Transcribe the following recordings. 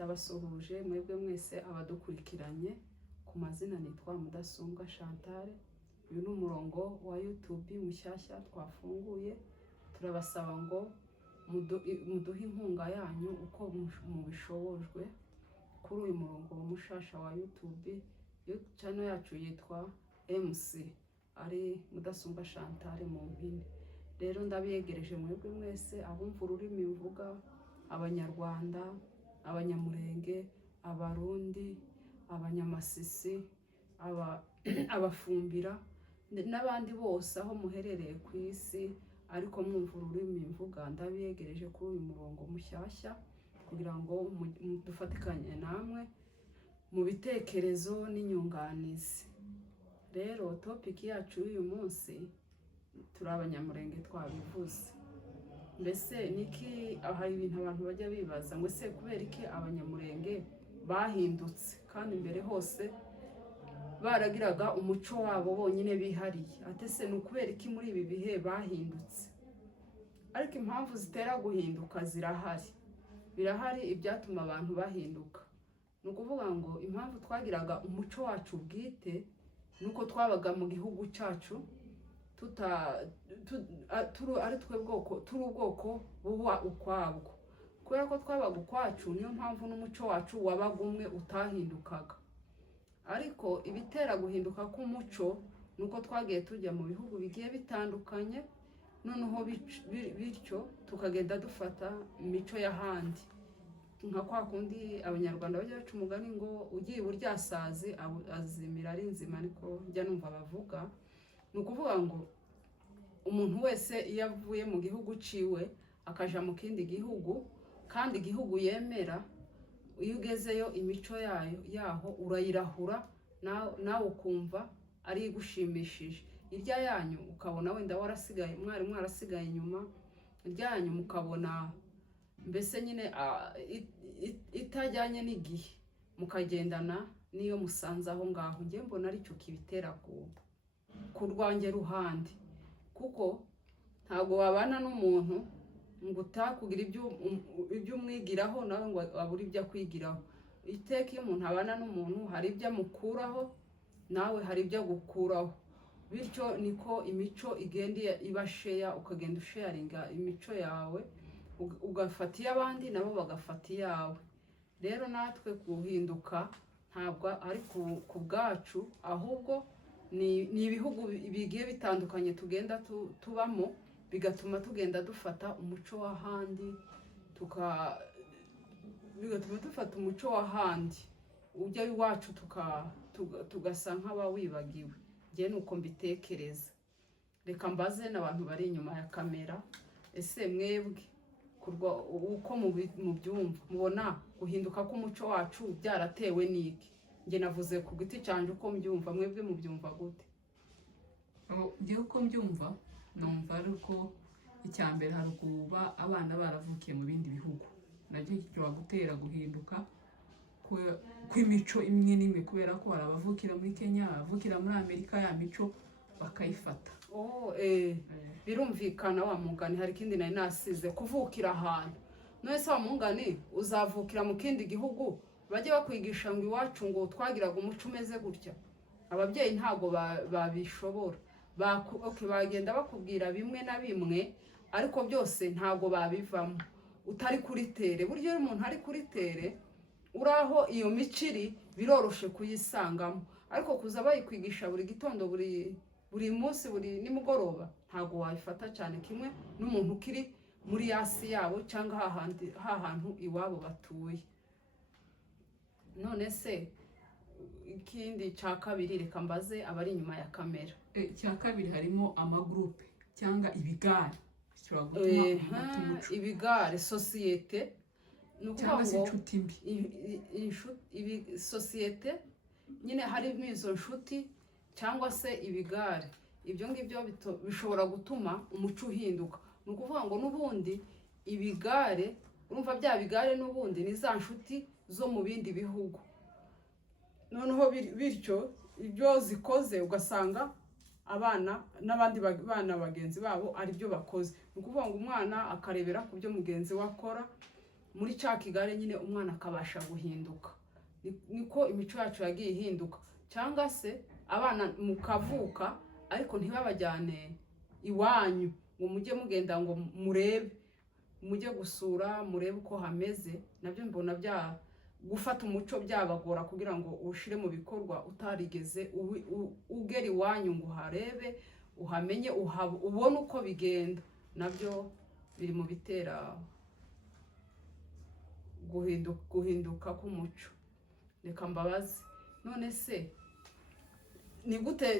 ndabasuhuje mwebwe mwese abadukurikiranye ku mazina nitwa Mudasumbwa Chantal. Uyu ni umurongo wa YouTube mushyashya twafunguye. Turabasaba ngo muduhe inkunga yanyu uko mubishobojwe kuri uyu murongo mushasha wa YouTube. Channel yacu yitwa MC ari Mudasumbwa Chantal mu mpine. Rero ndabiyegereje mwebwe mwese abumva ururimi mvuga, abanyarwanda, abanyamurenge, abarundi, abanyamasisi, abafumbira n'abandi bose aho muherereye ku isi ariko mwumva ururimi mvuga. Ndabiyegereje kuri uyu murongo mushyashya kugira ngo dufatikanye namwe mu bitekerezo n'inyunganizi. Rero topic yacu y'uyu munsi turi abanyamurenge twabivuze. Mbese niki hari ibintu abantu bajya bibaza ngo se kubera iki abanyamurenge bahindutse kandi mbere hose baragiraga umuco wabo bonyine bihariye. Atese ni ukubera iki muri ibi bihe bahindutse? Ariko impamvu zitera guhinduka zirahari. Birahari ibyatuma abantu bahinduka. Ni ukuvuga ngo impamvu twagiraga umuco wacu bwite nuko twabaga mu gihugu cyacu ari twe bwoko turi ubwoko buba ukwabwo. Kubera ko twabaga ukwacu niyo mpamvu n'umuco wacu wabaga umwe utahindukaga. Ariko ibitera guhinduka k'umuco nuko twagiye tujya mu bihugu bigiye bitandukanye, noneho bityo tukagenda dufata imico y'ahandi. Nka kwa kundi abanyarwanda bajya baca umugani ngo ugiye buryasazi azimira ari nzima, niko njya numva bavuga. Ni ukuvuga ngo umuntu wese iyo avuye mu gihugu ciwe akaja mu kindi gihugu kandi igihugu yemera, iyo ugezeyo imico yaho urayirahura nawe ukumva ari gushimishije. Irya yanyu ukabona wenda warasigaye mwarasigaye inyuma, irya yanyu mukabona mbese nyine itajyanye n'igihe, mukagendana niyo musanze aho ngaho. Nge mbona aricyo kibitera ku rwanjye ruhande, kuko ntago wabana n'umuntu ngo utakugira ibyo umwigiraho nawe ngo abura ibyo akwigiraho. Iteka iyo umuntu abana n'umuntu hari ibyo amukuraho nawe hari ibyo agukuraho. Bityo niko imico igenda ibasheya, ukagenda usharinga imico yawe ugafata iy'abandi nabo bagafata iyawe. Rero natwe guhinduka ntabwo ari ku bwacu, ahubwo ni ibihugu bigiye bitandukanye tugenda tubamo, bigatuma tugenda dufata umuco w'ahandi, bigatuma dufata umuco w'ahandi ujya iwacu tugasa nk'abawibagiwe. Nge nuko mbitekereza. Reka mbaze n'abantu bari inyuma ya kamera, ese mwebwe uko mubyumva, mubona guhinduka k'umuco wacu byaratewe n'iki? Nge navuze ku giti cyanje uko mbyumva, mwebwe mubyumva gute? Nge uko mbyumva numva ari uko icyambere hari kuba abana baravukiye mu bindi bihugu, nacyo gishobora gutera guhinduka kw'imico imwe n'imwe, kubera ko hari abavukira muri Kenya, abavukira muri Amerika, ya mico bakayifata. Birumvikana wa mungani. Hari ikindi nari nasize, kuvukira ahantu. None se wa mungani uzavukira mu kindi gihugu bajye bakwigisha ngo iwacu ngo twagiraga umuco umeze gutya? Ababyeyi ntago babishobora. Bagenda bakubwira bimwe na bimwe ariko byose ntago babivamo utari kuri tere. Buryo iyo umuntu ari kuri tere uraho iyo miciri biroroshe kuyisangamo, ariko kuza bayikwigisha buri gitondo buri munsi buri nimugoroba ntago wabifata cyane kimwe n'umuntu ukiri muri yasi yabo cyangwa hahantu iwabo batuye. None se ikindi cya kabiri, reka mbaze abari inyuma ya kamera. Cya kabiri harimo amagroupe cyangwa ibigare, ibigare societe, cyangwa se inshuti mbi. Societe nyine harimo izo nshuti cyangwa se ibigare. Ibyo ngibyo bishobora gutuma umuco uhinduka. Ni ukuvuga ngo n'ubundi ibigare, urumva bya bigare n'ubundi ni za nshuti zo mu bindi bihugu. Noneho bityo ibyo zikoze ugasanga abana n'abandi bana bagenzi babo ari byo bakoze. Ni ukuvuga ngo umwana akarebera ku byo mugenzi we akora, muri cya kigare nyine umwana akabasha guhinduka. Niko imico yacu yagiye ihinduka. Cyangwa se abana mukavuka ariko ntibabajyane iwanyu ngo mujye mugenda ngo murebe, mujye gusura murebe uko hameze. Nabyo mbona bya gufata umuco byabagora kugira ngo ushire mu bikorwa utarigeze ugera iwanyu ngo uharebe uhamenye ubone uko bigenda. Nabyo biri mu bitera guhinduka k'umuco. Reka mbabaze, none se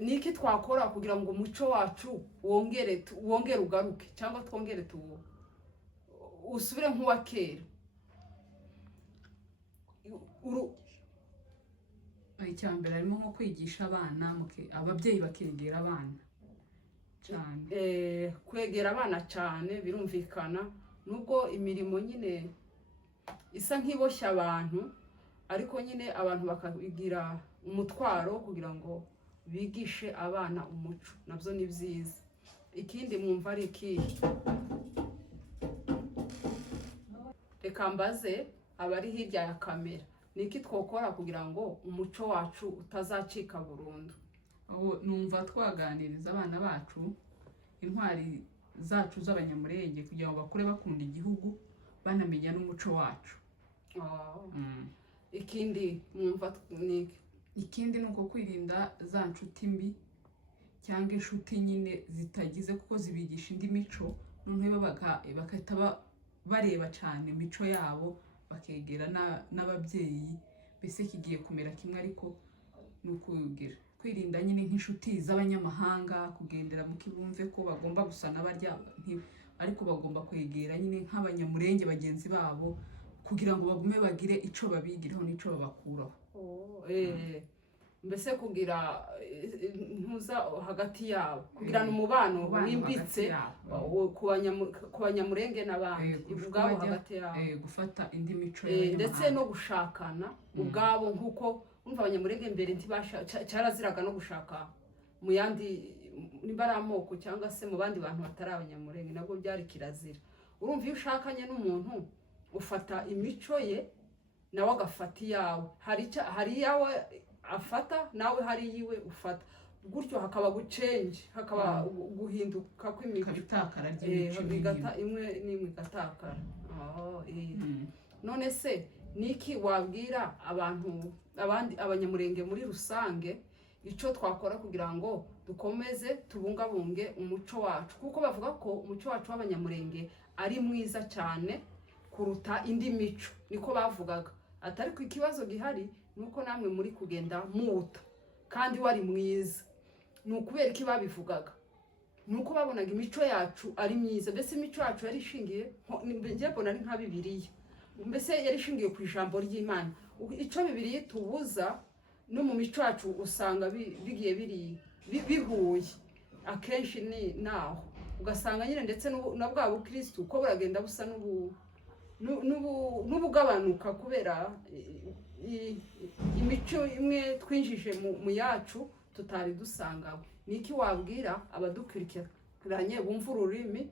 niki twakora kugira ngo umuco wacu wongere ugaruke, cyangwa twongere usubire nk'uwa kera? Icyambere harimo nko kwigisha abana, ababyeyi bakegera abana cyane. Kwegera abana cyane birumvikana, nubwo imirimo nyine isa nk'iboshya abantu, ariko nyine abantu bakabigira umutwaro kugira ngo bigishe abana umuco. Nabyo ni byiza. Ikindi mwumva ari ikihe? Reka mbaze abari hirya ya kamera, niki twokora kugira ngo umuco wacu utazacika burundu? Numva twaganiriza abana bacu intwari zacu z'abanyamurenge kugira ngo bakure bakunda igihugu banamenya n'umuco wacu. Ikindi mwumva niki? Ikindi nuko kwirinda za nshuti mbi cyangwa inshuti nyine zitagize, kuko zibigisha indi mico, noneho bakahita bareba cyane imico yabo, bakegera n'ababyeyi. Mbese kigiye kumera kimwe, ariko nukugira kwirinda nyine nk'inshuti z'abanyamahanga, kugendera mu kibumve ko bagomba gusa n'abarya, ariko bagomba kwegera nyine nk'abanyamurenge bagenzi babo, kugira ngo bagume bagire ico babigiraho n'ico babakuraho. Mbese kugira ntuza hagati yabo, kugirana umubano wimbitse ku banyamurenge n'abandi ubwabo hagati yabo, gufata indi mico ndetse no gushakana ubwabo. Nkuko umva abanyamurenge mbere cyaraziraga no gushaka mu yandi niba ari amoko cyangwa se mu bandi bantu batari abanyamurenge, nabwo byari kirazira. Urumva iyo ushakanye n'umuntu ufata imico ye nawe agafata iyawe, hari iyawe afata nawe hari yiwe ufata, gutyo hakaba gucenge, hakaba guhinduka kw'imico, itakara ry'imico imwe n'imwe igatakara. None se niki wabwira abanyamurenge muri rusange icyo twakora kugira ngo dukomeze tubungabunge umuco wacu? Kuko bavuga ko umuco wacu w'abanyamurenge ari mwiza cyane kuruta indi mico, niko bavugaga. Atari ku ikibazo gihari nuko namwe muri kugenda muta, kandi wari mwiza. Nukubera iki babivugaga? Nuko babonaga imico yacu ari myiza. Mbese imico yacu yari ishingiye, ngiye mbona ari nka Bibiliya, mbese yari ishingiye ku ijambo ry'Imana. Icyo Bibiliya tubuza no mu mico yacu usanga bigiye bihuye akenshi. Ni naho ugasanga nyine ndetse na bwa bukristo uko buragenda busa n'ubugabanuka, kubera imico imwe twinjije mu yacu tutari dusangaho. Niki wabwira abadukurikiranye bumva ururimi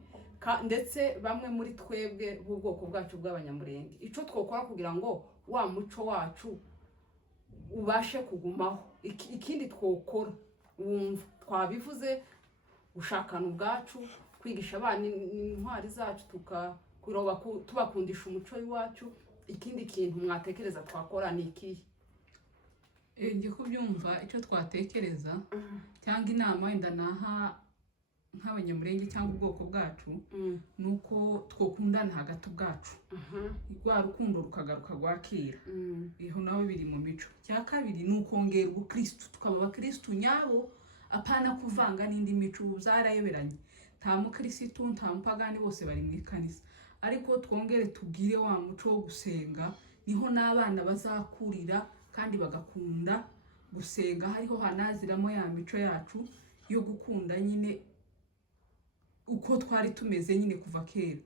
ndetse bamwe muri twebwe b'ubwoko bwacu bw'abanyamurenge, icyo twokora kugira ngo wa muco wacu ubashe kugumaho? Ikindi twokora, wumva twabivuze, gushakana ubwacu, kwigisha abana intwari zacu, tubakundisha umuco w'iwacu. Ikindi kintu mwatekereza twakora ni ikihe? Ngiye kubyumva icyo twatekereza cyangwa inama wenda naha nk'abanyamurenge cyangwa ubwoko bwacu, nuko twokundana hagati ubwacu, rwa rukundo rukagaruka rwakira. Iho nawe biri mu mico. Cya kabiri ni ukongera ubukristo, tukaba abakristo nyabo, apana kuvanga n'indi mico. Ubu byarayoberanye, nta mukristo nta mupagani, bose bari mu ikanisa. Ariko twongere tubwire wa muco wo gusenga, niho n'abana bazakurira kandi bagakunda gusenga. Hariho hanaziramo ya mico yacu yo gukunda nyine uko twari tumeze nyine kuva kera.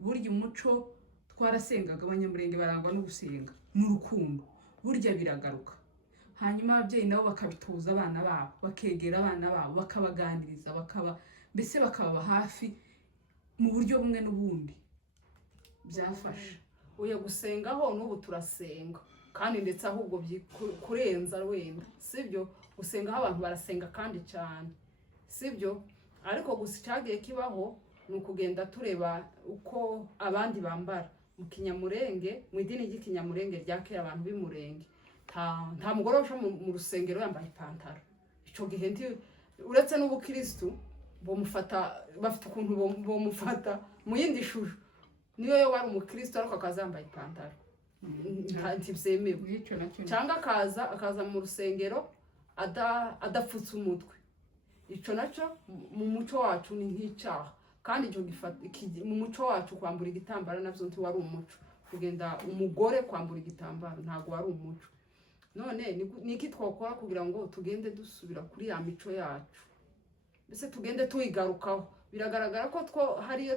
Burya umuco twarasengaga, abanyamurenge barangwa no gusenga n'urukundo, burya biragaruka. Hanyuma ababyeyi nabo bakabitoza abana babo, bakegera abana babo, bakabaganiriza, bakaba hafi mu buryo bumwe n'ubundi. Byafasha. uye gusengaho n'ubu turasenga kandi ndetse ahubwo kurenza wenda sibyo, gusengaho abantu barasenga kandi cyane sibyo, ariko gusa icyagiye kibaho ni ukugenda tureba uko abandi bambara mu kinyamurenge, mu idini ry'ikinyamurenge rya kera abantu b'imurenge nta mugore uja mu rusengero yambaye ipantaro. Ico gihe uretse n'ubukristu bafite ukuntu bomufata mu yindi shusho, niyo yo wari umukristo ariko akazambaye ipantaro ntibyemewe, cyangwa akaza mu rusengero adapfutse umutwe. Ico naco mu muco wacu ni nk'icyaha, kandi mu muco wacu kwambura igitambaro navyo ntiwari umuco. Kugenda umugore kwambura igitambaro ntago wari umuco. None niki twakora kugira ngo tugende dusubira kuri ya mico yacu, mbese tugende tuyigarukaho? Biragaragara ko hariyo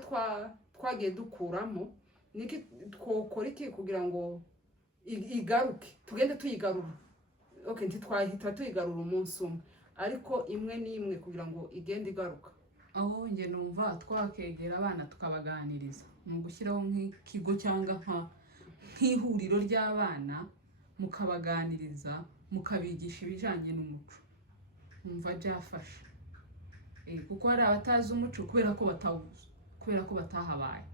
twagiye dukuramo. Niki twokora iki kugira ngo igaruke, tugende tuyigarura? Okay, ntitwahita tuyigarura umunsi umwe, ariko imwe n'imwe kugira ngo igende igaruka. Aho nge numva twakegera abana tukabaganiriza, ni ugushyiraho nk'ikigo cyangwa nk'ihuriro ry'abana, mukabaganiriza mukabigisha ibijyanye n'umuco. Numva byafasha, kuko hari abatazi umuco kubera ko batawuzi, kubera ko batahabaye,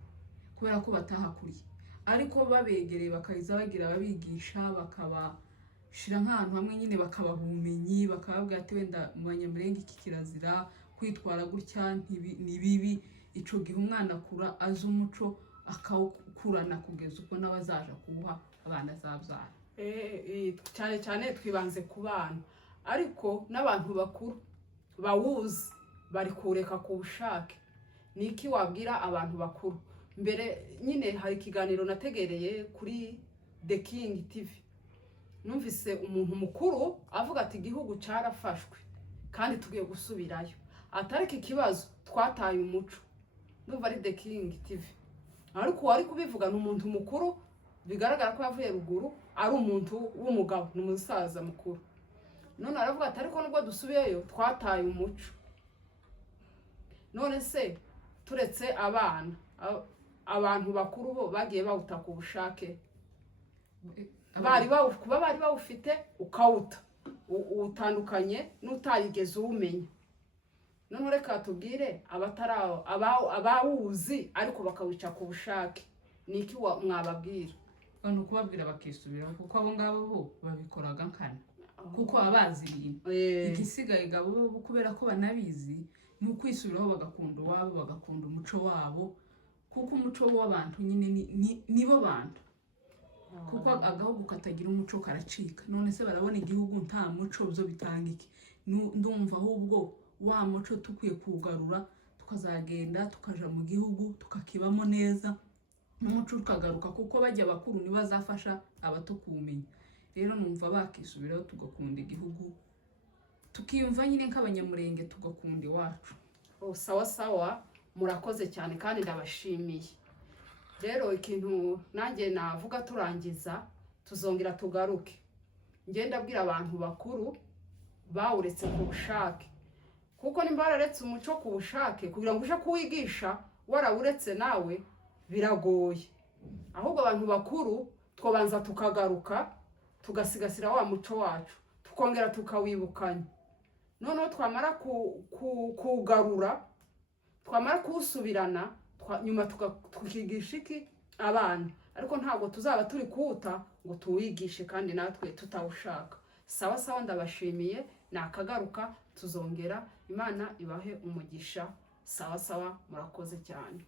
kubera ko batahakuriye. Ariko babegereye bakayiza bagira ababigisha, bakabashira nk'ahantu hamwe nyine, bakabaha ubumenyi, bakababwira ati wenda mu banyamurenge iki kirazira, kwitwara gutya ni bibi. Ico gihe umwana akura azi umuco, akawukurana kugeza uko nawe azaja kuwuha abana azabyara. Cyane cyane twibanze ku bana, ariko n'abantu bakuru bawuzi bari kureka ku bushake. Niki wabwira abantu bakuru? Mbere nyine hari ikiganiro nategereye kuri The King TV, numvise umuntu mukuru avuga ati igihugu carafashwe kandi tugiye gusubirayo, atari iki kibazo twataye umuco. Numva ari The King TV, ariko wari kubivuga ni umuntu mukuru, bigaragara ko yavuye ruguru, ari umuntu w'umugabo, ni umusaza mukuru. None aravuga ati ariko nubwo dusubiyeyo twataye umuco. None se turetse abantu bakuru bo bagiye bawuta ku bushake, kuba bari bawufite ukawuta, utandukanye n'utarigeze uwumenya. None reka tubwire abawuzi ariko bakawica ku bushake, niki mwababwira? Ni ukubabwira bakisubiraho, kuko abo ngabo bo babikoraga nkana, kuko abazi ibintu. Igisigaye gabo kubera ko banabizi, ni ukwisubiraho bagakunda uwabo, bagakunda umuco wabo, kuko umuco w'abantu nyine nibo bantu. Kuko agahugu katagira umuco karacika. None se barabona igihugu nta muco, byo bitanga iki? Ndumva ahubwo wa muco tukwiye kugarura, tukazagenda tukaja mu gihugu tukakibamo neza, n'umuco ukagaruka, kuko bajya bakuru nibo bazafasha abato kuwumenya. Rero numva bakisubiraho tugakunda igihugu, tukiyumva nyine nk'abanyamurenge, tugakunda iwacu. Sawa sawa, murakoze cyane kandi ndabashimiye. Rero ikintu nanjye navuga turangiza, tuzongera tugaruke. Ngenda abwira abantu bakuru bawuretse ku bushake, kuko nimba wararetse umuco ku bushake, kugira ngo uje kuwigisha warawuretse nawe biragoye. Ahubwo abantu bakuru twobanza tukagaruka, tugasigasira wa muco wacu, tukongera tukawibukanya. Noneho twamara kugarura, twamara kuwusubirana, nyuma tukigisha iki abana. Ariko ntabwo tuzaba turi kuwuta ngo tuwigishe kandi natwe tutawushaka. Sawa sawa, ndabashimiye, nakagaruka tuzongera. Imana ibahe umugisha. Sawa sawa, murakoze cyane.